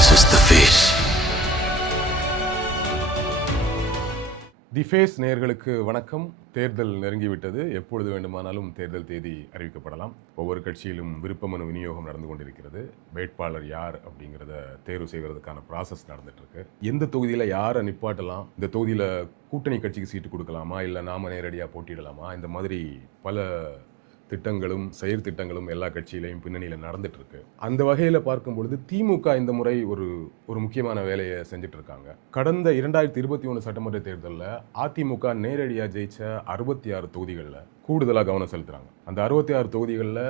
This is The Face. The face நேயர்களுக்கு வணக்கம். தேர்தல் நெருங்கிவிட்டது. எப்பொழுது வேண்டுமானாலும் தேர்தல் தேதி அறிவிக்கப்படலாம். ஒவ்வொரு கட்சியிலும் விருப்ப மனு விநியோகம் நடந்து கொண்டிருக்கிறது. வேட்பாளர் யார் அப்படிங்கிறத தேர்வு செய்வதற்கான ப்ராசஸ் நடந்துட்டு இருக்கு. எந்த தொகுதியில் யாரை நிப்பாட்டலாம், இந்த தொகுதியில் கூட்டணி கட்சிக்கு சீட்டு கொடுக்கலாமா, இல்லை நாம நேரடியாக போட்டியிடலாமா, இந்த மாதிரி பல திட்டங்களும் செயற்திட்டங்களும் எல்லா கட்சியிலையும் பின்னணியில் நடந்துட்டு இருக்கு. அந்த வகையில் பார்க்கும் பொழுது திமுக இந்த முறை ஒரு முக்கியமான வேலையை செஞ்சுட்டு இருக்காங்க. கடந்த 2021 சட்டமன்ற தேர்தலில் அதிமுக நேரடியாக ஜெயிச்ச 66 தொகுதிகளில் கூடுதலாக கவனம் செலுத்துறாங்க. அந்த 66 தொகுதிகளில்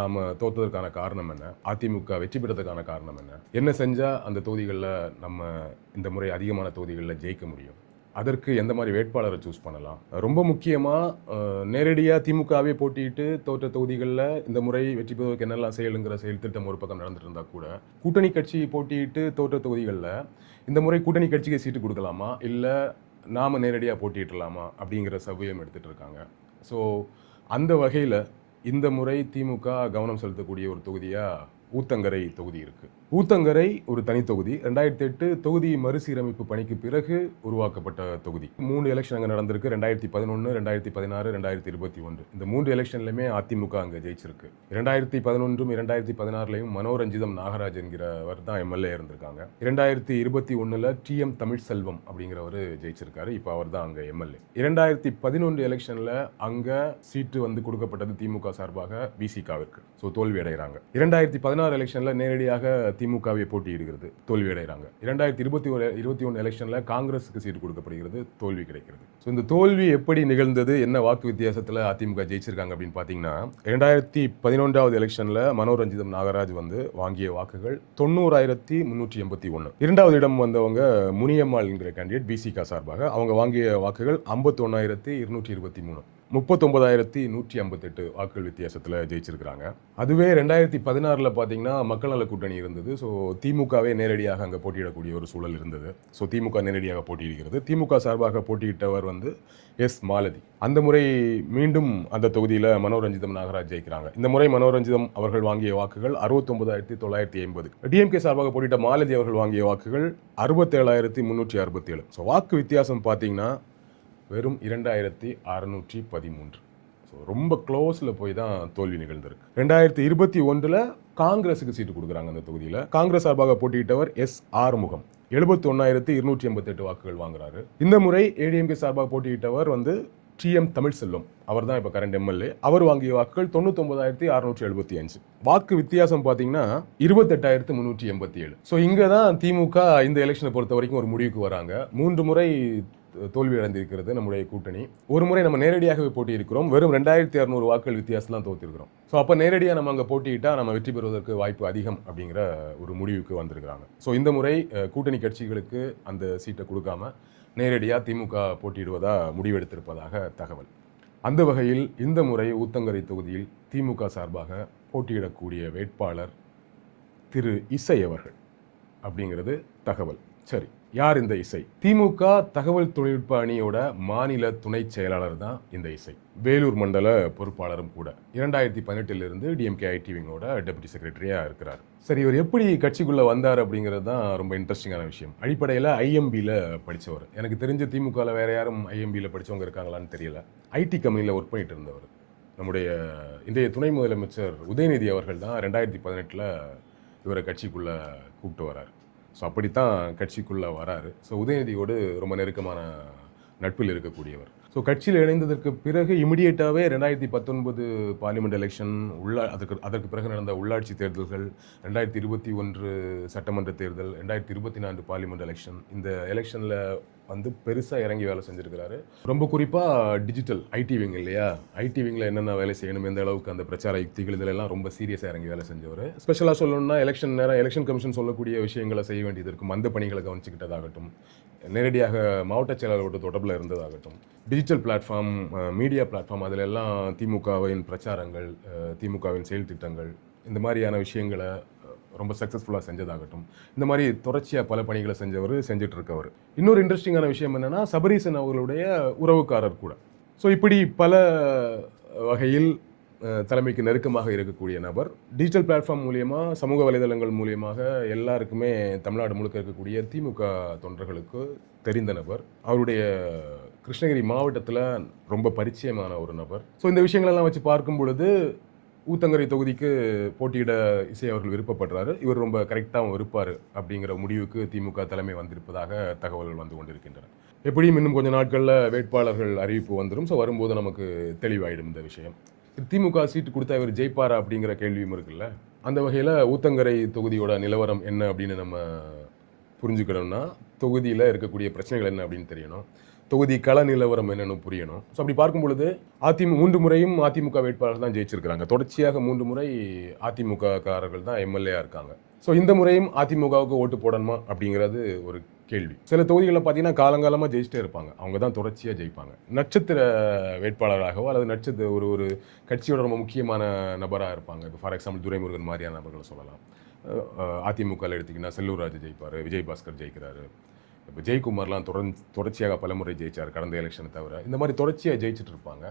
நாம் தோற்றதற்கான காரணம் என்ன, அதிமுக வெற்றி பெறதுக்கான காரணம் என்ன செஞ்சால் அந்த தொகுதிகளில் நம்ம இந்த முறை அதிகமான தொகுதிகளில் ஜெயிக்க முடியும், அதற்கு எந்த மாதிரி வேட்பாளரை சூஸ் பண்ணலாம். ரொம்ப முக்கியமாக நேரடியாக திமுகவே போட்டிட்டு தோற்ற தொகுதிகளில் இந்த முறை வெற்றி பெறுவதற்கு என்னெல்லாம் செயலுங்கிற செயல் திட்டம் ஒரு பக்கம் நடந்துட்டு இருந்தால் கூட, கூட்டணி கட்சி போட்டிட்டு தோற்ற தொகுதிகளில் இந்த முறை கூட்டணி கட்சிக்கு சீட்டு கொடுக்கலாமா, இல்லை நாம் நேரடியாக போட்டியிடலாமா அப்படிங்கிற சபையும் எடுத்துகிட்டு இருக்காங்க. ஸோ அந்த வகையில் இந்த முறை திமுக கவனம் செலுத்தக்கூடிய ஒரு தொகுதியாக ஊத்தங்கரை தொகுதி இருக்குது. ஊத்தங்கரை ஒரு தனி தொகுதி. 2008 தொகுதி மறுசீரமைப்பு பணிக்கு பிறகு உருவாக்கப்பட்ட தொகுதி. 3 எலெக்ஷன் அங்கே நடந்திருக்கு. 2011, 2016, 2021. இந்த 3 எலெக்ஷன்லையுமே அதிமுக அங்கே ஜெயிச்சிருக்கு. 2011, 2016 மனோரஞ்சிதம் நாகராஜ் என்கிறவர் தான் எம்எல்ஏ இருந்திருக்காங்க. 2021 TM தமிழ்செல்வம் அப்படிங்கிறவர் ஜெயிச்சிருக்காரு. இப்போ அவர் தான் அங்கே எம்எல்ஏ. 2011 எலெக்ஷனில் அங்கே சீட்டு வந்து கொடுக்கப்பட்டது திமுக சார்பாக விசிகாவிற்கு. ஸோ தோல்வி அடைகிறாங்க. 2016 எலெக்ஷனில் நேரடியாக திமுகவை போட்டியிடுகிறது, தோல்வி அடைகிறாங்க. 2021 எலெக்ஷனில் காங்கிரஸுக்கு சீட்டு கொடுக்கப்படுகிறது, தோல்வி கிடைக்கிறது. ஸோ இந்த தோல்வி எப்படி நிகழ்ந்தது, என்ன வாக்கு வித்தியாசத்தில் அதிமுக ஜெயிச்சிருக்காங்க அப்படின்னு பார்த்தீங்கன்னா, 2011 எலெக்ஷனில் மனோரஞ்சிதம் நாகராஜ் வந்து வாங்கிய வாக்குகள் 90,381. இரண்டாவது இடம் வந்தவங்க முனியம்மாள் என்கிற கேண்டிடேட் பிசிக சார்பாக, அவங்க வாங்கிய வாக்குகள் 51,223. 39,158 வாக்குகள் வித்தியாசத்தில் ஜெயிச்சிருக்கிறாங்க. அதுவே 2016 பார்த்தீங்கன்னா மக்கள் நல கூட்டணி இருந்தது. ஸோ திமுகவே நேரடியாக அங்கே போட்டியிடக்கூடிய ஒரு சூழல் இருந்தது. ஸோ திமுக நேரடியாக போட்டியிடுகிறது. திமுக சார்பாக போட்டியிட்டவர் வந்து எஸ் மாலதி. அந்த முறை மீண்டும் அந்த தொகுதியில் மனோரஞ்சிதம் நாகராஜ் ஜெயிக்கிறாங்க. இந்த முறை மனோரஞ்சிதம் அவர்கள் வாங்கிய வாக்குகள் 69,980. டிஎம்கே சார்பாக போட்டியிட்ட மாலதி அவர்கள் வாங்கிய வாக்குகள் 67,367. ஸோ வாக்கு வித்தியாசம் பார்த்தீங்கன்னா வெறும் 2,613. ஸோ ரொம்ப க்ளோஸில் போய் தான் தோல்வி நிகழ்ந்திருக்கு. 2021 காங்கிரஸுக்கு சீட்டு கொடுக்குறாங்க. அந்த தொகுதியில் காங்கிரஸ் சார்பாக போட்டியிட்டவர் எஸ் ஆறுமுகம் 71,288 வாக்குகள் வாங்குறாரு. இந்த முறை ஏடிஎம்கே சார்பாக போட்டியிட்டவர் வந்து TM தமிழ்செல்வம், அவர் தான் இப்போ கரண்ட் எம்எல்ஏ. அவர் வாங்கிய வாக்குகள் 99,675. வாக்கு வித்தியாசம் பார்த்தீங்கன்னா 28,387. ஸோ இங்கே தான் திமுக இந்த எலெக்ஷனை பொறுத்த வரைக்கும் ஒரு முடிவுக்கு வராங்க. 3 முறை தோல்வி அடைந்திருக்கிறது நம்முடைய கூட்டணி. ஒரு முறை நம்ம நேரடியாகவே போட்டியிருக்கிறோம். வெறும் 2,600 வாக்குகள் வித்தியாசம் தோற்றிருக்கிறோம். ஸோ அப்போ நேரடியாக நம்ம அங்கே போட்டியிட்டால் நம்ம வெற்றி பெறுவதற்கு வாய்ப்பு அதிகம் அப்படிங்கிற ஒரு முடிவுக்கு வந்திருக்கிறாங்க. ஸோ இந்த முறை கூட்டணி கட்சிகளுக்கு அந்த சீட்டை கொடுக்காம நேரடியாக திமுக போட்டியிடுவதா முடிவெடுத்திருப்பதாக தகவல். அந்த வகையில் இந்த முறை ஊத்தங்கரை தொகுதியில் திமுக சார்பாக போட்டியிடக்கூடிய வேட்பாளர் திரு இசை அவர்கள் அப்படிங்கிறது தகவல். சரி, யார் இந்த இசை? திமுக தகவல் தொழில்நுட்ப அணியோட மாநில துணை செயலாளர் தான் இந்த இசை. வேலூர் மண்டல பொறுப்பாளரும் கூட. 2018 டிஎம்கே ஐடி விங்கோட டெபுட்டி செக்ரட்டரியாக இருக்கிறார். சரி, இவர் எப்படி கட்சிக்குள்ளே வந்தார் அப்படிங்கிறது தான் ரொம்ப இன்ட்ரெஸ்டிங்கான விஷயம். அடிப்படையில் ஐஎம்பியில் படித்தவர். எனக்கு தெரிஞ்ச திமுகவில் வேறு யாரும் ஐஎம்பியில் படித்தவங்க இருக்காங்களான்னு தெரியல. ஐடி கம்பெனியில் ஒர்க் பண்ணிட்டு இருந்தவர். நம்முடைய இன்றைய துணை முதலமைச்சர் உதயநிதி அவர்கள் தான் 2018 இவரை கட்சிக்குள்ளே கூப்பிட்டு வரார். ஸோ அப்படித்தான் கட்சிக்குள்ளே வராரு. ஸோ உதயநிதியோடு ரொம்ப நெருக்கமான நட்பில் இருக்கக்கூடியவர். ஸோ கட்சியில் இணைந்ததற்கு பிறகு இமிடியேட்டாகவே 2019 பார்லிமெண்ட் எலெக்ஷன், அதற்கு பிறகு நடந்த உள்ளாட்சி தேர்தல்கள், 2021 சட்டமன்ற தேர்தல், 2024 பார்லிமெண்ட் எலெக்ஷன், இந்த எலெக்ஷனில் வந்து பெருசாக இறங்கி வேலை செஞ்சுருக்கிறாரு. ரொம்ப குறிப்பாக டிஜிட்டல் ஐடி விங் இல்லையா, ஐடி விங்கில் என்னென்ன வேலை செய்யணும், எந்த அளவுக்கு அந்த பிரச்சார யுக்திகள் இதிலெல்லாம் ரொம்ப சீரியஸாக இறங்கி வேலை செஞ்சவர். ஸ்பெஷலாக சொல்லணும்னா எலெக்ஷன் நேரம் எலெக்ஷன் கமிஷன் சொல்லக்கூடிய விஷயங்களை செய்ய வேண்டியது இருக்கும். அந்த பணிகளை கவனிச்சுக்கிட்டதாகட்டும், நேரடியாக மாவட்ட செயலாளரோட தொடர்பில் இருந்ததாகட்டும், டிஜிட்டல் பிளாட்ஃபார்ம், மீடியா பிளாட்ஃபார்ம், அதில் எல்லாம் திமுகவின் பிரச்சாரங்கள், திமுகவின் செயல் திட்டங்கள், இந்த மாதிரியான விஷயங்களை ரொம்ப சக்ஸஸ்ஃபுல்லாக செஞ்சதாகட்டும், இந்த மாதிரி தொடர்ச்சியாக பல பணிகளை செஞ்சுட்டு இருக்கவர். இன்னொரு இன்ட்ரெஸ்டிங்கான விஷயம் என்னென்னா, சபரீசன் அவர்களுடைய உறவுக்காரர் கூட. ஸோ இப்படி பல வகையில் தலைமைக்கு நெருக்கமாக இருக்கக்கூடிய நபர். டிஜிட்டல் பிளாட்ஃபார்ம் மூலியமாக, சமூக வலைதளங்கள் மூலியமாக எல்லாருக்குமே தமிழ்நாடு முழுக்க இருக்கக்கூடிய திமுக தொண்டர்களுக்கு தெரிந்த நபர். அவருடைய கிருஷ்ணகிரி மாவட்டத்தில் ரொம்ப பரிச்சயமான ஒரு நபர். ஸோ இந்த விஷயங்களெல்லாம் வச்சு பார்க்கும் பொழுது ஊத்தங்கரை தொகுதிக்கு போட்டியிட இசை அவர்கள் விருப்பப்படுறாரு. இவர் ரொம்ப கரெக்டாகவும் இருப்பார் அப்படிங்கிற முடிவுக்கு திமுக தலைமை வந்திருப்பதாக தகவல்கள் வந்து கொண்டிருக்கின்றன. எப்படியும் இன்னும் கொஞ்சம் நாட்களில் வேட்பாளர்கள் அறிவிப்பு வந்துடும். ஸோ வரும்போது நமக்கு தெளிவாயிடும் இந்த விஷயம். திமுக சீட்டு கொடுத்தா இவர் ஜெயிப்பாரா அப்படிங்கிற கேள்வியும் இருக்குல்ல. அந்த வகையில் ஊத்தங்கரை தொகுதியோட நிலவரம் என்ன அப்படின்னு நம்ம புரிஞ்சுக்கணும்னா தொகுதியில் இருக்கக்கூடிய பிரச்சனைகள் என்ன அப்படின்னு தெரியணும். தொகுதி கள நிலவரம் என்னன்னு புரியணும். ஸோ அப்படி பார்க்கும் பொழுது 3 முறையும் அதிமுக வேட்பாளர்கள் தான் ஜெயிச்சிருக்கிறாங்க. தொடர்ச்சியாக 3 முறை அதிமுக காரர்கள் தான் எம்எல்ஏ இருக்காங்க. ஸோ இந்த முறையும் அதிமுகவுக்கு ஓட்டு போடணுமா அப்படிங்கிறது ஒரு கேள்வி. சில தொகுதிகளில் பார்த்தீங்கன்னா காலங்காலமாக ஜெயிச்சிட்டே இருப்பாங்க. அவங்க தான் தொடர்ச்சியாக ஜெயிப்பாங்க. நட்சத்திர வேட்பாளராகவோ அல்லது நட்சத்திர ஒரு கட்சியோட ரொம்ப முக்கியமான நபராக இருப்பாங்க. இப்போ ஃபார் எக்ஸாம்பிள் துரைமுருகன் மாதிரியான நபர்களை சொல்லலாம். அதிமுகவில் எடுத்திங்கன்னா செல்லூர் ராஜு ஜெயிப்பார், விஜயபாஸ்கர் ஜெயிக்கிறாரு. இப்போ ஜெயக்குமார்லாம் தொடர்ச்சியாக பலமுறை ஜெயிச்சார் கடந்த எலெக்ஷனை தவிர. இந்த மாதிரி தொடர்ச்சியாக ஜெயிச்சுட்டு இருப்பாங்க.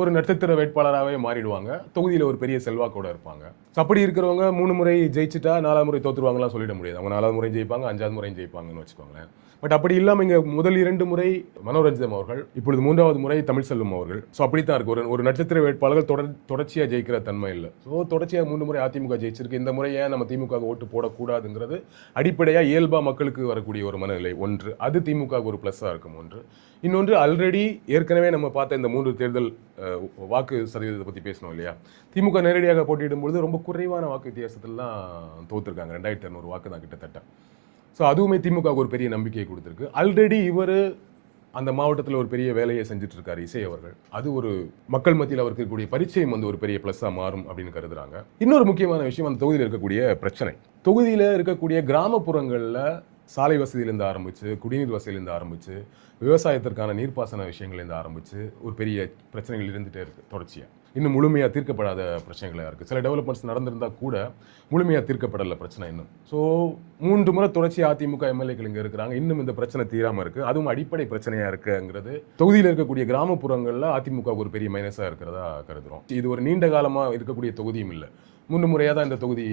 ஒரு நட்சத்திர வேட்பாளராகவே மாறிடுவாங்க. தொகுதியில் ஒரு பெரிய செல்வாக்கோட இருப்பாங்க. அப்படி இருக்கிறவங்க 3 முறை ஜெயிச்சுட்டா 4ஆவது முறை தோற்றுருவாங்கலாம் சொல்லிட முடியாது. அவங்க 4ஆவது முறை ஜெயிப்பாங்க, 5ஆவது முறையும் ஜெயிப்பாங்கன்னு வச்சுக்கோங்களேன். பட் அப்படி இல்லாமல் இங்கே முதல் 2 முறை மனோரஞ்சிதம் அவர்கள், இப்பொழுது 3ஆவது முறை தமிழ்செல்வம் அவர்கள். ஸோ அப்படித்தான் இருக்கு. ஒரு நட்சத்திர வேட்பாளர்கள் தொடர்ச்சியாக ஜெயிக்கிற தன்மை இல்லை. ஸோ தொடர்ச்சியாக 3 முறை அதிமுக ஜெயிச்சிருக்கு. இந்த முறை ஏன் நம்ம திமுக ஓட்டு போடக்கூடாதுங்கிறது அடிப்படையாக இயல்பாக மக்களுக்கு வரக்கூடிய ஒரு மனநிலை ஒன்று. அது திமுக ஒரு ப்ளஸ்ஸாக இருக்கும் ஒன்று. இன்னொன்று, ஆல்ரெடி ஏற்கனவே நம்ம பார்த்த இந்த 3 தேர்தல் வாக்கு சதவீதத்தை பற்றி பேசணும் இல்லையா. திமுக நேரடியாக போட்டியிடும்பொழுது ரொம்ப குறைவான வாக்கு வித்தியாசத்தில் தான் தோற்றுருக்காங்க. 2200 வாக்கு தான் கிட்டத்தட்ட. ஸோ அதுவுமே திமுக ஒரு பெரிய நம்பிக்கையை கொடுத்துருக்கு. ஆல்ரெடி இவர் அந்த மாவட்டத்தில் ஒரு பெரிய வேலையை செஞ்சுட்டு இருக்காரு இசை அவர்கள். அது ஒரு மக்கள் மத்தியில் அவருக்கு இருக்கக்கூடிய பரிச்சயம் வந்து ஒரு பெரிய ப்ளஸ்ஸாக மாறும் அப்படின்னு கருதுறாங்க. இன்னொரு முக்கியமான விஷயம், அந்த தொகுதியில் இருக்கக்கூடிய பிரச்சனை. தொகுதியில் இருக்கக்கூடிய கிராமப்புறங்களில் சாலை வசதியிலேருந்து ஆரம்பித்து, குடிநீர் வசதியிலேருந்து ஆரம்பித்து, விவசாயத்திற்கான நீர்ப்பாசன விஷயங்கள்லேருந்து ஆரம்பித்து ஒரு பெரிய பிரச்சனைகள் இருந்துகிட்டே இருக்குது தொடர்ச்சியாக. இன்னும் முழுமையாக தீர்க்கப்படாத பிரச்சனைகளாக இருக்குது. சில டெவலப்மெண்ட்ஸ் நடந்திருந்தால் கூட முழுமையாக தீர்க்கப்படலை பிரச்சனை இன்னும். ஸோ 3 முறை தொடர்ச்சி அதிமுக எம்எல்ஏக்கள் இங்கே இருக்கிறாங்க. இன்னும் இந்த பிரச்சனை தீராமல் இருக்குது. அதுவும் அடிப்படை பிரச்சனையாக இருக்குங்கிறது தொகுதியில் இருக்கக்கூடிய கிராமப்புறங்களில் அதிமுக ஒரு பெரிய மைனஸாக இருக்கிறதா கருதுகிறோம். இது ஒரு நீண்ட காலமாக இருக்கக்கூடிய தொகுதியும் இல்லை. 3 முறையாக தான் இந்த தொகுதி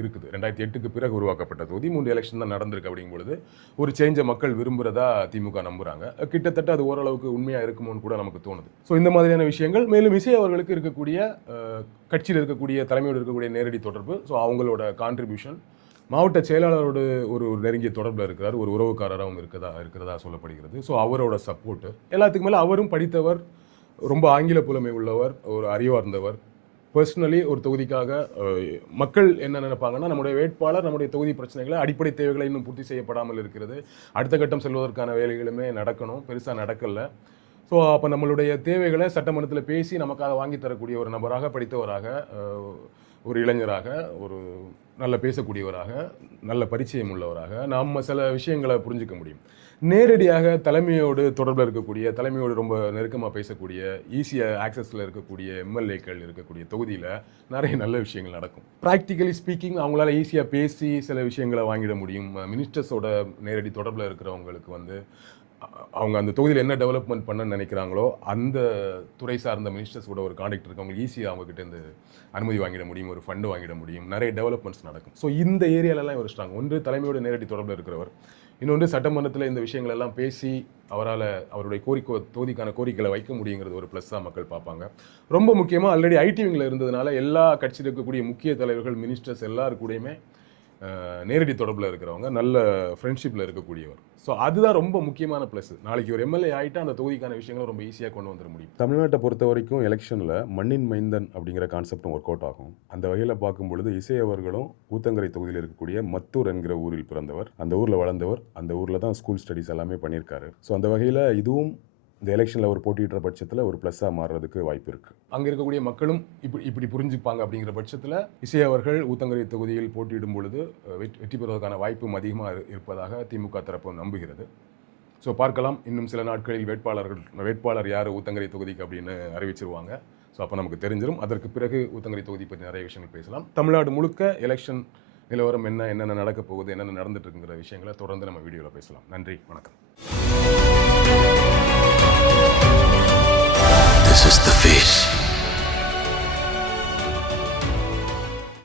இருக்குது. 2008க்கு பிறகு உருவாக்கப்பட்ட தொகுதி. 3 எலெக்ஷன் தான் நடந்திருக்கு. அப்படிங்கும்பொழுது ஒரு சேஞ்சை மக்கள் விரும்புகிறதா திமுக நம்புகிறாங்க. கிட்டத்தட்ட அது ஓரளவுக்கு உண்மையாக இருக்குமோன்னு கூட நமக்கு தோணுது. ஸோ இந்த மாதிரியான விஷயங்கள். மேலும் இசை அவர்களுக்கு இருக்கக்கூடிய கட்சியில் இருக்கக்கூடிய தலைமையோடு இருக்கக்கூடிய நேரடி தொடர்பு, ஸோ அவங்களோட கான்ட்ரிபியூஷன், மாவட்ட செயலாளரோடு ஒரு நெருங்கிய தொடர்பில் இருக்கிறார், ஒரு உறவுக்காரராகவும் இருக்கிறதா சொல்லப்படுகிறது. ஸோ அவரோட சப்போர்ட்டு எல்லாத்துக்கு மேலே அவரும் படித்தவர், ரொம்ப ஆங்கில புலமை உள்ளவர், ஒரு அறிவார்ந்தவர். பர்சனலி ஒரு தொகுதிக்காக மக்கள் என்ன நினைப்பாங்கன்னா, நம்முடைய வேட்பாளர் நம்முடைய தொகுதி பிரச்சனைகளை, அடிப்படை தேவைகளை இன்னும் பூர்த்தி செய்யப்படாமல் இருக்கிறது, அடுத்த கட்டம் செல்வதற்கான வேலைகளுமே நடக்கணும், பெருசாக நடக்கலை. ஸோ அப்போ நம்மளுடைய தேவைகளை சட்டமன்றத்தில் பேசி நமக்காக வாங்கி தரக்கூடிய ஒரு நபராக, படித்தவராக, ஒரு இளைஞராக, ஒரு நல்ல பேசக்கூடியவராக, நல்ல பரிச்சயம் உள்ளவராக நாம் சில விஷயங்களை புரிஞ்சிக்க முடியும். நேரடியாக தலைமையோடு தொடர்பில் இருக்கக்கூடிய, தலைமையோடு ரொம்ப நெருக்கமாக பேசக்கூடிய, ஈஸியாக ஆக்சஸில் இருக்கக்கூடிய எம்எல்ஏக்கள் இருக்கக்கூடிய தொகுதியில் நிறைய நல்ல விஷயங்கள் நடக்கும். ப்ராக்டிக்கலி ஸ்பீக்கிங் அவங்களால ஈஸியாக பேசி சில விஷயங்களை வாங்கிட முடியும். மினிஸ்டர்ஸோட நேரடி தொடர்பில் இருக்கிறவங்களுக்கு வந்து அவங்க அந்த தொகுதியில் என்ன டெவலப்மெண்ட் பண்ண நினைக்கிறாங்களோ அந்த துறை சார்ந்த மினிஸ்டர்ஸோட ஒரு கான்டாக்ட் இருக்கவங்களுக்கு ஈஸியாக அவங்ககிட்ட அனுமதி வாங்கிட முடியும், ஒரு ஃபண்டு வாங்கிட முடியும், நிறைய டெவலப்மெண்ட்ஸ் நடக்கும். ஸோ இந்த ஏரியாலெல்லாம் இவர் ஸ்ட்ராங். ஒன்று தலைமையோட நேரடி தொடர்பில் இருக்கிறவர், இன்னொன்று சட்டமன்றத்தில் இந்த விஷயங்கள் எல்லாம் பேசி அவரால் அவருடைய தொகுதிக்கான கோரிக்கைகளை வைக்க முடியுங்கிறது ஒரு ப்ளஸ்ஸாக மக்கள் பார்ப்பாங்க. ரொம்ப முக்கியமாக ஆல்ரெடி ஐடிவிங்கில் இருந்ததுனால எல்லா கட்சியில் இருக்கக்கூடிய முக்கிய தலைவர்கள், மினிஸ்டர்ஸ் எல்லாரு கூடயுமே நேரடி தொடர்பில் இருக்கிறவங்க, நல்ல ஃப்ரெண்ட்ஷிப்பில் இருக்கக்கூடியவர். ஸோ அதுதான் ரொம்ப முக்கியமான ப்ளஸ். நாளைக்கு ஒரு எம்எல்ஏ ஆகிட்டா அந்த தொகுதிக்கான விஷயங்களை ரொம்ப ஈஸியாக கொண்டு வந்துட முடியும். தமிழ்நாட்டை பொறுத்த வரைக்கும் எலெக்ஷனில் மண்ணின் மைந்தன் அப்படிங்கிற கான்செப்டும் ஒர்க் அவுட் ஆகும். அந்த வகையில் பார்க்கும் பொழுது இசை அவர்களும் ஊத்தங்கரை தொகுதியில் இருக்கக்கூடிய மத்தூர் என்கிற ஊரில் பிறந்தவர், அந்த ஊரில் வளர்ந்தவர், அந்த ஊரில் தான் ஸ்கூல் ஸ்டடீஸ் எல்லாமே பண்ணியிருக்காரு. ஸோ அந்த வகையில் இதுவும் இந்த எலெக்ஷனில் ஒரு போட்டியிடுற பட்சத்தில் ஒரு ப்ளஸ்ஸாக மாறுறதுக்கு வாய்ப்பு இருக்குது. அங்கே இருக்கக்கூடிய மக்களும் இப்படி புரிஞ்சுப்பாங்க. அப்படிங்கிற பட்சத்தில் இசை அவர்கள் ஊத்தங்கரை தொகுதியில் போட்டியிடும் பொழுது வெற்றி பெறுவதற்கான வாய்ப்பும் அதிகமாக இருப்பதாக திமுக தரப்பு நம்புகிறது. ஸோ பார்க்கலாம், இன்னும் சில நாட்களில் வேட்பாளர் யார் ஊத்தங்கரை தொகுதிக்கு அப்படின்னு அறிவிச்சிருவாங்க. ஸோ அப்போ நமக்கு தெரிஞ்சிடும். அதற்கு பிறகு ஊத்தங்கரை தொகுதி பற்றி நிறைய விஷயங்கள் பேசலாம். தமிழ்நாடு முழுக்க எலெக்ஷன் நிலவரம் என்னென்ன நடக்க போகுது, என்னென்ன நடந்துட்டு இருக்குங்கிற விஷயங்களை தொடர்ந்து நம்ம வீடியோவில் பேசலாம். நன்றி, வணக்கம். This is the face.